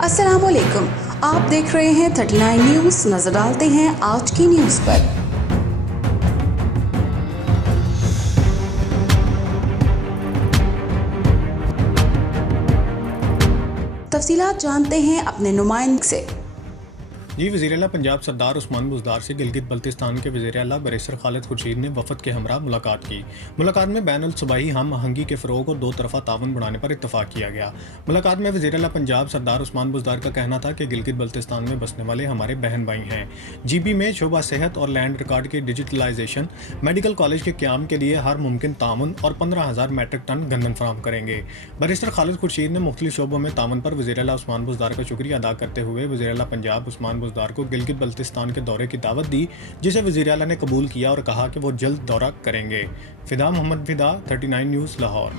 अस्सलाम वालेकुम, आप देख रहे हैं 39 न्यूज़। नजर डालते हैं आज की न्यूज़ पर। तफसीलात जानते हैं अपने नुमाइंदे से। जी वज़ीर आला पंजाब सरदार उस्मान बुज़दार से गिलगित बल्तिस्तान के वज़ीर आला बैरिस्टर खालिद खुर्शीद ने वफ़द के हमरा मुलाकात की। मुलाकात में बैनुल सूबाई हम आहंगी के फ़रोग़ और दो तरफ़ा ताउन बढ़ाने पर इत्तफ़ाक़ किया गया। मुलाकात में वज़ीर आला पंजाब सरदार उस्मान बुज़दार का कहना था कि गिलगित बल्तिस्तान में बसने वाले हमारे बहन भाई हैं। GB में शोबा सेहत और लैंड रिकॉर्ड के डिजिटलाइजेशन, मेडिकल कॉलेज के क़याम के लिए हर मुमकिन ताउन और 15,000 मैट्रिक टन गंदम फराहम करेंगे। बैरिस्टर खालिद खुर्शीद ने मुख्तलिफ शोबों में ताउन पर वज़ीर आला उस्मान बुज़दार का शुक्रिया अदा करते हुए वज़ीर आला पंजाब उस्मान बुज़दार को गिलगित बल्तिस्तान के दौरे की दावत दी, जिसे वज़ीर आला ने कबूल किया और कहा कि वो जल्द दौरा करेंगे। फ़िदा मोहम्मद फ़िदा, 39 न्यूज़, लाहौर।